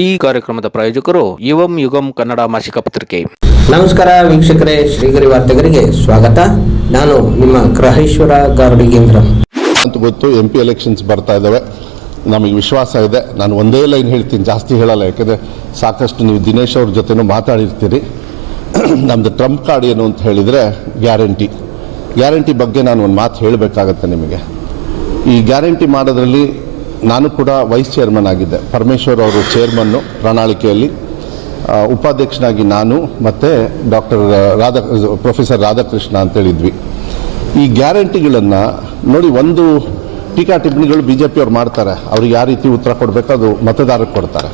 ಈ ಕಾರ್ಯಕ್ರಮದ ಪ್ರಾಯೋಜಕರು ಯುವಂ ಯುಗಂ ಕನ್ನಡ ಮಾಸಿಕ ಪತ್ರಿಕೆ. ನಮಸ್ಕಾರ ವೀಕ್ಷಕರೇ ಶ್ರೀಗರಿ ವಾರ್ತೆಗರಿಗೆ ಸ್ವಾಗತ. ನಾನು ನಿಮ್ಮ ಗ್ರಹೇಶ್ವರ ಗಾರ್ಡಿಗೇಂದ್ರ. ಅಂತ ಗೊತ್ತು ಎಂ ಪಿ ಎಲೆಕ್ಷನ್ಸ್ ಬರ್ತಾ ಇದ್ದಾವೆ ನಮಗೆ ವಿಶ್ವಾಸ ಇದೆ. ನಾನು ಒಂದೇ ಲೈನ್ ಹೇಳ್ತೀನಿ ಜಾಸ್ತಿ ಹೇಳಲ್ಲ. ಯಾಕಂದರೆ ಸಾಕಷ್ಟು ನೀವು ದಿನೇಶ್ ಅವ್ರ ಜೊತೆನೂ ಮಾತಾಡಿರ್ತೀರಿ. ನಮ್ಮದು ಟ್ರಂಪ್ ಕಾರ್ಡ್ ಏನು ಅಂತ ಹೇಳಿದರೆ ಗ್ಯಾರಂಟಿ. ಗ್ಯಾರಂಟಿ ಬಗ್ಗೆ ನಾನು ಒಂದು ಮಾತು ಹೇಳಬೇಕಾಗತ್ತೆ ನಿಮಗೆ. ಈ ಗ್ಯಾರಂಟಿ ಮಾಡೋದ್ರಲ್ಲಿ ನಾನು ಕೂಡ ವೈಸ್ ಚೇರ್ಮನ್ ಆಗಿದ್ದೆ. ಪರಮೇಶ್ವರ್ ಅವರು ಚೇರ್ಮನ್ನು ಪ್ರಣಾಳಿಕೆಯಲ್ಲಿ. ಉಪಾಧ್ಯಕ್ಷನಾಗಿ ನಾನು ಮತ್ತು ಡಾಕ್ಟರ್ ರಾಧಾ ಪ್ರೊಫೆಸರ್ ರಾಧಾಕೃಷ್ಣ ಅಂತೇಳಿದ್ವಿ. ಈ ಗ್ಯಾರಂಟಿಗಳನ್ನು ನೋಡಿ ಒಂದು ಟೀಕಾ ಟಿಪ್ಪಣಿಗಳು ಬಿ ಜೆ ಪಿಯವ್ರು ಮಾಡ್ತಾರೆ. ಅವ್ರಿಗೆ ಯಾವ ರೀತಿ ಉತ್ತರ ಕೊಡಬೇಕು ಅದು ಮತದಾರಕ್ಕೆ ಕೊಡ್ತಾರೆ.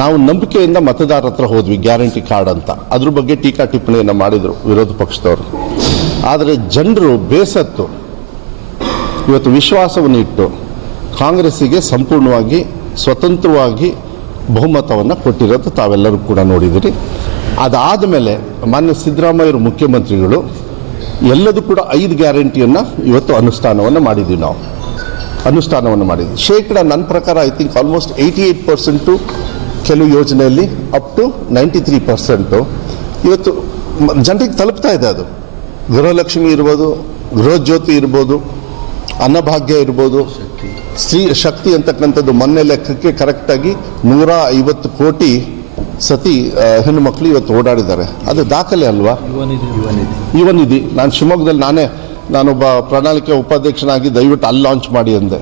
ನಾವು ನಂಬಿಕೆಯಿಂದ ಮತದಾರ ಹತ್ರ ಹೋದ್ವಿ ಗ್ಯಾರಂಟಿ ಕಾರ್ಡ್ ಅಂತ. ಅದ್ರ ಬಗ್ಗೆ ಟೀಕಾ ಟಿಪ್ಪಣಿಯನ್ನು ಮಾಡಿದರು ವಿರೋಧ ಪಕ್ಷದವರು. ಆದರೆ ಜನರು ಬೇಸತ್ತು. ಇವತ್ತು ವಿಶ್ವಾಸವನ್ನು ಇಟ್ಟು ಕಾಂಗ್ರೆಸ್ಸಿಗೆ ಸಂಪೂರ್ಣವಾಗಿ ಸ್ವತಂತ್ರವಾಗಿ ಬಹುಮತವನ್ನು ಕೊಟ್ಟಿರೋದು ತಾವೆಲ್ಲರೂ ಕೂಡ ನೋಡಿದಿರಿ. ಅದಾದ ಮೇಲೆ ಮಾನ್ಯ ಸಿದ್ದರಾಮಯ್ಯರು ಮುಖ್ಯಮಂತ್ರಿಗಳು ಎಲ್ಲದೂ ಕೂಡ ಐದು ಗ್ಯಾರಂಟಿಯನ್ನು ಇವತ್ತು ಅನುಷ್ಠಾನವನ್ನು ಮಾಡಿದ್ವಿ ನಾವು. ಅನುಷ್ಠಾನವನ್ನು ಮಾಡಿದ್ವಿ ಶೇಕಡ ನನ್ನ ಪ್ರಕಾರ I think almost eighty eight percent ಕೆಲವು ಯೋಜನೆಯಲ್ಲಿ up to ninety three percent. ಇವತ್ತು ಜನರಿಗೆ ತಲುಪ್ತಾ ಇದೆ ಅದು. ಗೃಹಲಕ್ಷ್ಮಿ ಇರ್ಬೋದು, ಗೃಹಜ್ಯೋತಿ ಇರ್ಬೋದು ಅನ್ನಭಾಗ್ಯ ಇರ್ಬೋದು. ಸ್ತ್ರೀ ಶಕ್ತಿ ಅಂತಕ್ಕಂಥದ್ದು ಮೊನ್ನೆ ಲೆಕ್ಕಕ್ಕೆ ಕರೆಕ್ಟಾಗಿ ನೂರ ಐವತ್ತು ಕೋಟಿ ಸತಿ ಹೆಣ್ಣು ಮಕ್ಕಳು ಇವತ್ತು ಓಡಾಡಿದ್ದಾರೆ. ಅದು ದಾಖಲೆ ಅಲ್ವಾ? ಇವನ್ ನಿಧಿ ನಾನು ಶಿವಮೊಗ್ಗದಲ್ಲಿ ನಾನೇ ನಾನೊಬ್ಬ ಪ್ರಣಾಳಿಕೆ ಉಪಾಧ್ಯಕ್ಷನಾಗಿ ದಯವಿಟ್ಟು ಅಲ್ಲಿ ಲಾಂಚ್ ಮಾಡಿ ಅಂದೆ.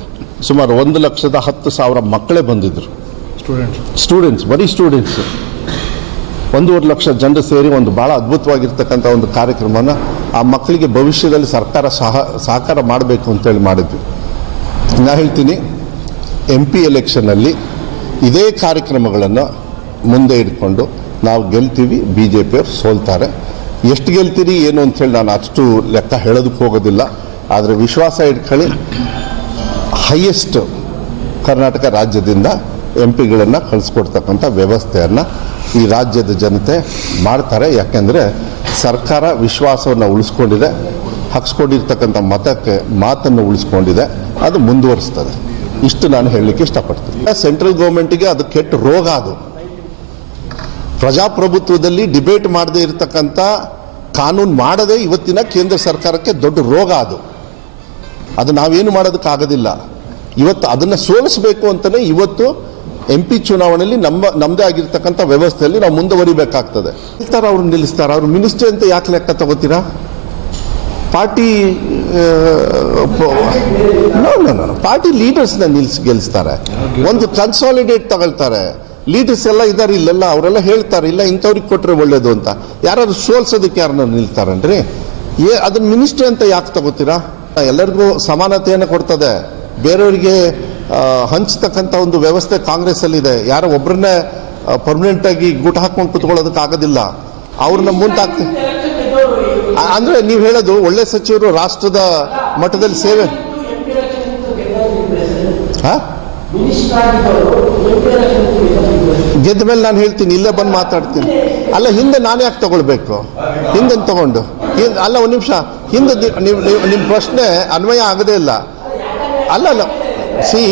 ಸುಮಾರು ಒಂದು ಲಕ್ಷದ ಹತ್ತು ಸಾವಿರ ಮಕ್ಕಳೇ ಬಂದಿದ್ರು. ಸ್ಟೂಡೆಂಟ್ಸ್ ಬರೀ ಸ್ಟೂಡೆಂಟ್ಸ್ ಒಂದೂವರೆ ಲಕ್ಷ ಜನರು ಸೇರಿ ಒಂದು ಭಾಳ ಅದ್ಭುತವಾಗಿರ್ತಕ್ಕಂಥ ಒಂದು ಕಾರ್ಯಕ್ರಮನ ಆ ಮಕ್ಕಳಿಗೆ ಭವಿಷ್ಯದಲ್ಲಿ ಸರ್ಕಾರ ಸಹ ಸಹಕಾರ ಮಾಡಬೇಕು ಅಂತೇಳಿ ಮಾಡಿದ್ವಿ. ನಾ ಹೇಳ್ತೀನಿ ಎಂ ಪಿ ಎಲೆಕ್ಷನಲ್ಲಿ ಇದೇ ಕಾರ್ಯಕ್ರಮಗಳನ್ನು ಮುಂದೆ ಇಟ್ಕೊಂಡು ನಾವು ಗೆಲ್ತೀವಿ ಬಿ ಜೆ ಪಿಯವ್ರು ಸೋಲ್ತಾರೆ. ಎಷ್ಟು ಗೆಲ್ತೀರಿ, ಏನು ಅಂಥೇಳಿ ನಾನು ಅಷ್ಟು ಲೆಕ್ಕ ಹೇಳೋದಕ್ಕೆ ಹೋಗೋದಿಲ್ಲ. ಆದರೆ ವಿಶ್ವಾಸ ಇಟ್ಕೊಳ್ಳಿ ಹೈಯೆಸ್ಟ್ ಕರ್ನಾಟಕ ರಾಜ್ಯದಿಂದ ಎಂ ಪಿಗಳನ್ನು ಕಳಿಸ್ಕೊಡ್ತಕ್ಕಂಥ ವ್ಯವಸ್ಥೆಯನ್ನು ಈ ರಾಜ್ಯದ ಜನತೆ ಮಾಡ್ತಾರೆ. ಯಾಕೆಂದರೆ ಸರ್ಕಾರ ವಿಶ್ವಾಸವನ್ನು ಉಳಿಸ್ಕೊಂಡಿದೆ. ಹಾಕ್ಸ್ಕೊಂಡಿರ್ತಕ್ಕಂಥ ಮತಕ್ಕೆ ಮಾತನ್ನು ಉಳಿಸ್ಕೊಂಡಿದೆ. ಅದು ಮುಂದುವರಿಸ್ತದೆ. ಇಷ್ಟು ನಾನು ಹೇಳಲಿಕ್ಕೆ ಇಷ್ಟಪಡ್ತೀನಿ. ಸೆಂಟ್ರಲ್ ಗೌರ್ಮೆಂಟಿಗೆ ಅದು ಕೆಟ್ಟ ರೋಗ ಅದು. ಪ್ರಜಾಪ್ರಭುತ್ವದಲ್ಲಿ ಡಿಬೇಟ್ ಮಾಡದೇ ಇರತಕ್ಕಂಥ ಕಾನೂನು ಮಾಡದೆ ಇವತ್ತಿನ ಕೇಂದ್ರ ಸರ್ಕಾರಕ್ಕೆ ದೊಡ್ಡ ರೋಗ ಅದು. ಅದು ನಾವೇನು ಮಾಡೋದಕ್ಕಾಗೋದಿಲ್ಲ. ಇವತ್ತು ಅದನ್ನು ಸೋಲಿಸಬೇಕು ಅಂತಲೇ ಇವತ್ತು ಎಂ ಪಿ ಚುನಾವಣೆಯಲ್ಲಿ ನಮ್ಮ ನಮ್ಮದೇ ಆಗಿರ್ತಕ್ಕಂಥ ವ್ಯವಸ್ಥೆಯಲ್ಲಿ ನಾವು ಮುಂದುವರಿಬೇಕಾಗ್ತದೆ. ನಿಲ್ತಾರ ಅವ್ರು, ನಿಲ್ಲಿಸ್ತಾರ ಅವ್ರು? ಮಿನಿಸ್ಟರ್ ಅಂತ ಯಾಕೆ ಲೆಕ್ಕ ತಗೋತೀರಾ? ಪಾರ್ಟಿ ಪಾರ್ಟಿ ಲೀಡರ್ಸ್ನ ನಿಲ್ಸ್ ಗೆಲ್ಲಿಸ್ತಾರೆ ಒಂದು ಕನ್ಸಾಲಿಡೇಟ್ ತಗೊಳ್ತಾರೆ. ಲೀಡರ್ಸ್ ಎಲ್ಲ ಇದ್ದಾರೆ ಇಲ್ಲೆಲ್ಲ ಅವರೆಲ್ಲ ಹೇಳ್ತಾರೆ, ಇಲ್ಲ ಇಂಥವ್ರಿಗೆ ಕೊಟ್ಟರೆ ಒಳ್ಳೇದು ಅಂತ. ಯಾರಾದ್ರು ಸೋಲ್ಸೋದಕ್ಕೆ ಯಾರನ್ನ ನಿಲ್ತಾರನ್ರಿ? ಏ, ಅದನ್ನ ಮಿನಿಸ್ಟ್ರಿ ಅಂತ ಯಾಕೆ ತಗೋತೀರಾ? ಎಲ್ಲರಿಗೂ ಸಮಾನತೆಯನ್ನು ಕೊಡ್ತದೆ. ಬೇರೆಯವರಿಗೆ ಹಂಚ್ತಕ್ಕಂಥ ಒಂದು ವ್ಯವಸ್ಥೆ ಕಾಂಗ್ರೆಸ್ಸಲ್ಲಿದೆ. ಯಾರೋ ಒಬ್ಬರನ್ನೇ ಪರ್ಮನೆಂಟ್ ಆಗಿ ಗೂಟ ಹಾಕೊಂಡು ಕುತ್ಕೊಳ್ಳೋದಕ್ಕೆ ಆಗೋದಿಲ್ಲ ಅವ್ರನ್ನ ಮುಂದಾಕ್ತಿ ಆ- ಅಂದ್ರೆ ನೀವು ಹೇಳೋದು ಒಳ್ಳೆ ಸಚಿವರು ರಾಷ್ಟ್ರದ ಮಟ್ಟದಲ್ಲಿ ಸೇವೆ ಹಾ? ಗೆದ್ದ ಮೇಲೆ ನಾನು ಹೇಳ್ತೀನಿ, ಇಲ್ಲೇ ಬಂದು ಮಾತಾಡ್ತೀನಿ. ಅಲ್ಲ, ಹಿಂದೆ ನಾನು ಯಾಕೆ ತಗೊಳ್ಬೇಕು? ಹಿಂದೆ ತಗೊಂಡು. ಅಲ್ಲ, ಒಂದು ನಿಮಿಷ. ಹಿಂದೆ ನಿಮ್ಮ ಪ್ರಶ್ನೆ ಅನ್ವಯ ಆಗದೇ ಇಲ್ಲ. ಅಲ್ಲ ಅಲ್ಲ. See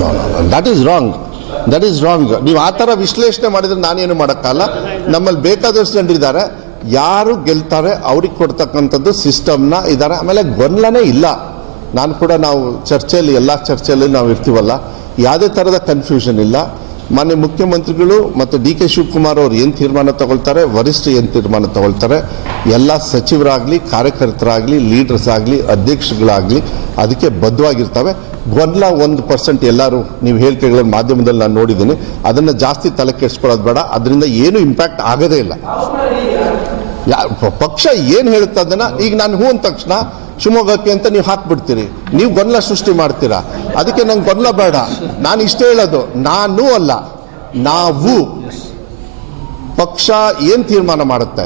no. That is wrong that is wrong ನೀವು ಆ ಥರ ವಿಶ್ಲೇಷಣೆ ಮಾಡಿದ್ರೆ ನಾನೇನು ಮಾಡೋಕ್ಕಲ್ಲ. ನಮ್ಮಲ್ಲಿ ಬೇಕಾದಷ್ಟು ಜನರಿದ್ದಾರೆ ಯಾರು ಗೆಲ್ತಾರೆ ಅವ್ರಿಗೆ ಕೊಡ್ತಕ್ಕಂಥದ್ದು ಸಿಸ್ಟಮ್ನ ಇದ್ದಾರೆ. ಆಮೇಲೆ ಗೊಂದಲನೇ ಇಲ್ಲ. ನಾನು ಕೂಡ ನಾವು ಚರ್ಚೆಯಲ್ಲಿ, ಎಲ್ಲ ಚರ್ಚೆಯಲ್ಲಿ ನಾವು ಇರ್ತೀವಲ್ಲ. ಯಾವುದೇ ಥರದ ಕನ್ಫ್ಯೂಷನ್ ಇಲ್ಲ. ಮಾನ್ಯ ಮುಖ್ಯಮಂತ್ರಿಗಳು ಮತ್ತು ಡಿ ಕೆ ಶಿವಕುಮಾರ್ ಅವರು ಏನು ತೀರ್ಮಾನ ತಗೊಳ್ತಾರೆ ವರಿಷ್ಠ ಏನು ತೀರ್ಮಾನ ತಗೊಳ್ತಾರೆ, ಎಲ್ಲ ಸಚಿವರಾಗಲಿ, ಕಾರ್ಯಕರ್ತರಾಗಲಿ ಲೀಡರ್ಸ್ ಆಗಲಿ, ಅಧ್ಯಕ್ಷಗಳಾಗಲಿ ಅದಕ್ಕೆ ಬದ್ಧವಾಗಿರ್ತವೆ. ಗೊಂದಲ ಒಂದು ಪರ್ಸೆಂಟ್ ಎಲ್ಲರೂ ನೀವು ಹೇಳಿಕೆಗಳನ್ನು ಮಾಧ್ಯಮದಲ್ಲಿ ನಾನು ನೋಡಿದ್ದೀನಿ. ಅದನ್ನು ಜಾಸ್ತಿ ತಲೆ ಕೆಡಿಸ್ಕೊಳ್ಳೋದು ಬೇಡ. ಅದರಿಂದ ಏನು ಇಂಪ್ಯಾಕ್ಟ್ ಆಗೋದೇ ಇಲ್ಲ. ಯಾ ಪಕ್ಷ ಏನು ಹೇಳುತ್ತೆ ಅದನ್ನು, ಈಗ ನಾನು ಹೂ ಅಂದ ತಕ್ಷಣ ಶಿವಮೊಗ್ಗಕ್ಕೆ ಅಂತ ನೀವು ಹಾಕ್ಬಿಡ್ತೀರಿ. ನೀವು ಗೊಂದಲ ಸೃಷ್ಟಿ ಮಾಡ್ತೀರಾ. ಅದಕ್ಕೆ ನಂಗೆ ಗೊಂದಲ ಬೇಡ. ನಾನು ಇಷ್ಟೇ ಹೇಳೋದು. ನಾನು ಅಲ್ಲ. ನಾವು. ಪಕ್ಷ ಏನು ತೀರ್ಮಾನ ಮಾಡುತ್ತೆ?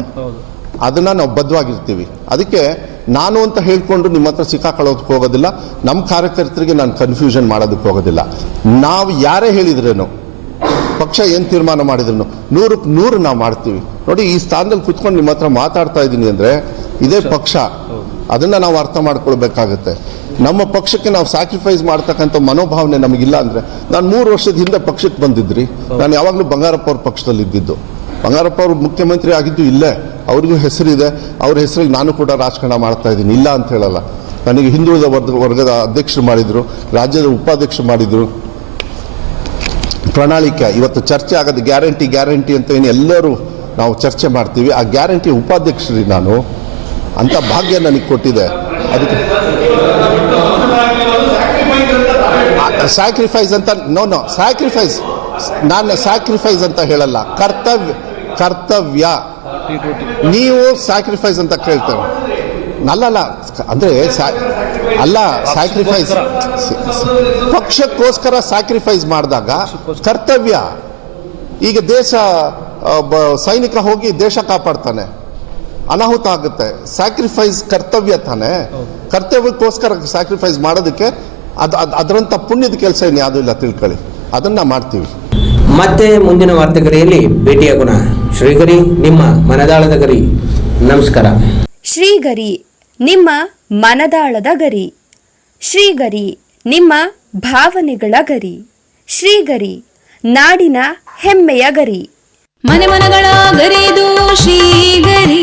ಅದನ್ನ ನಾವು ಬದ್ಧವಾಗಿರ್ತೀವಿ. ಅದಕ್ಕೆ ನಾನು ಅಂತ ಹೇಳ್ಕೊಂಡು ನಿಮ್ಮ ಹತ್ರ ಸಿಕ್ಕಾಕೊಳ್ಳೋದಕ್ಕೆ ಹೋಗೋದಿಲ್ಲ. ನಮ್ಮ ಕಾರ್ಯಕರ್ತರಿಗೆ ನಾನು ಕನ್ಫ್ಯೂಷನ್ ಮಾಡೋದಕ್ಕೆ ಹೋಗೋದಿಲ್ಲ. ನಾವು ಯಾರೇ ಹೇಳಿದ್ರೇನು? ಪಕ್ಷ ಏನು ತೀರ್ಮಾನ ಮಾಡಿದ್ರು ನೂರಕ್ಕೆ ನೂರು ನಾವು ಮಾಡ್ತೀವಿ. ನೋಡಿ ಈ ಸ್ಥಾನದಲ್ಲಿ ಕುತ್ಕೊಂಡು ನಿಮ್ಮ ಹತ್ರ ಮಾತಾಡ್ತಾ ಇದ್ದೀನಿ ಅಂದರೆ ಇದೇ ಪಕ್ಷ. ಅದನ್ನು ನಾವು ಅರ್ಥ ಮಾಡ್ಕೊಳ್ಬೇಕಾಗತ್ತೆ. ನಮ್ಮ ಪಕ್ಷಕ್ಕೆ ನಾವು ಸ್ಯಾಕ್ರಿಫೈಸ್ ಮಾಡ್ತಕ್ಕಂಥ ಮನೋಭಾವನೆ ನಮಗಿಲ್ಲ ಅಂದರೆ, ನಾನು ಮೂರು ವರ್ಷದ ಹಿಂದೆ ಪಕ್ಷಕ್ಕೆ ಬಂದಿದ್ರಿ. ನಾನು ಯಾವಾಗಲೂ ಬಂಗಾರಪ್ಪ ಅವ್ರ ಪಕ್ಷದಲ್ಲಿ ಇದ್ದಿದ್ದು. ಬಂಗಾರಪ್ಪ ಅವರು ಮುಖ್ಯಮಂತ್ರಿ ಆಗಿದ್ದು ಇಲ್ಲೇ, ಅವ್ರಿಗೂ ಹೆಸರಿದೆ. ಅವ್ರ ಹೆಸರಲ್ಲಿ ನಾನು ಕೂಡ ರಾಜಕಾರಣ ಮಾಡ್ತಾ ಇದ್ದೀನಿ. ಇಲ್ಲ ಅಂತ ಹೇಳಲ್ಲ. ನನಗೆ ಹಿಂದುಳಿದ ವರ್ಗ ವರ್ಗದ ಅಧ್ಯಕ್ಷರು ಮಾಡಿದರು, ರಾಜ್ಯದ ಉಪಾಧ್ಯಕ್ಷರು ಮಾಡಿದರು. ಪ್ರಣಾಳಿಕೆ, ಇವತ್ತು ಚರ್ಚೆ ಆಗೋದು ಗ್ಯಾರಂಟಿ ಗ್ಯಾರಂಟಿ ಅಂತ ಏನು ಎಲ್ಲರೂ ನಾವು ಚರ್ಚೆ ಮಾಡ್ತೀವಿ. ಆ ಗ್ಯಾರಂಟಿ ಉಪಾಧ್ಯಕ್ಷರಿ ನಾನು ಅಂತ ಭಾಗ್ಯ ನನಗೆ ಕೊಟ್ಟಿದೆ. ಅದಕ್ಕೆ ಸ್ಯಾಕ್ರಿಫೈಸ್ ಅಂತ ನೋ ನೋ ಸ್ಯಾಕ್ರಿಫೈಸ್ ನಾನು ಸ್ಯಾಕ್ರಿಫೈಸ್ ಅಂತ ಹೇಳಲ್ಲ. ಕರ್ತವ್ಯ ಕರ್ತವ್ಯ. ನೀವು ಸ್ಯಾಕ್ರಿಫೈಸ್ ಅಂತ ಕೇಳ್ತೇವೆ. ಅಲ್ಲಲ್ಲ ಅಂದರೆ ಅಲ್ಲ ಸ್ಯಾಕ್ರಿಫೈಸ್ ಪಕ್ಷಕ್ಕೋಸ್ಕರ ಸ್ಯಾಕ್ರಿಫೈಸ್ ಮಾಡಿದಾಗ ಕರ್ತವ್ಯ. ಈಗ ದೇಶ ಸೈನಿಕ ಹೋಗಿ ದೇಶ ಕಾಪಾಡ್ತಾನೆ. ಅನಾಹುತ ಆಗುತ್ತೆ. ಸ್ಯಾಕ್ರಿಫೈಸ್ ಕರ್ತವ್ಯ ತಾನೆ. ಕರ್ತವ್ಯಕ್ಕೋಸ್ಕರ ಸ್ಯಾಕ್ರಿಫೈಸ್ ಮಾಡೋದಕ್ಕೆ ಅದು ಅದು ಅದರಂಥ ಪುಣ್ಯದ ಕೆಲಸ ಏನು ಯಾವುದೂ ಇಲ್ಲ ತಿಳ್ಕೊಳ್ಳಿ. ಅದನ್ನು ಮಾಡ್ತೀವಿ. ಮತ್ತೆ ಮುಂದಿನ ವಾರ್ತೆಗರಿಯಲ್ಲಿ ಭೇಟಿಯಾಗೋಣ ಶ್ರೀಗರಿ ನಿಮ್ಮ ಮನದಾಳದ ಗರಿ. ನಮಸ್ಕಾರ. ಶ್ರೀಗರಿ ನಿಮ್ಮ ಮನದಾಳದ ಗರಿ. ಶ್ರೀಗರಿ ನಿಮ್ಮ ಭಾವನೆಗಳ ಗರಿ. ಶ್ರೀಗರಿ ನಾಡಿನ ಹೆಮ್ಮೆಯ ಗರಿ. ಮನೆ ಮನಗಳ ಗರಿದು ಶ್ರೀಗರಿ.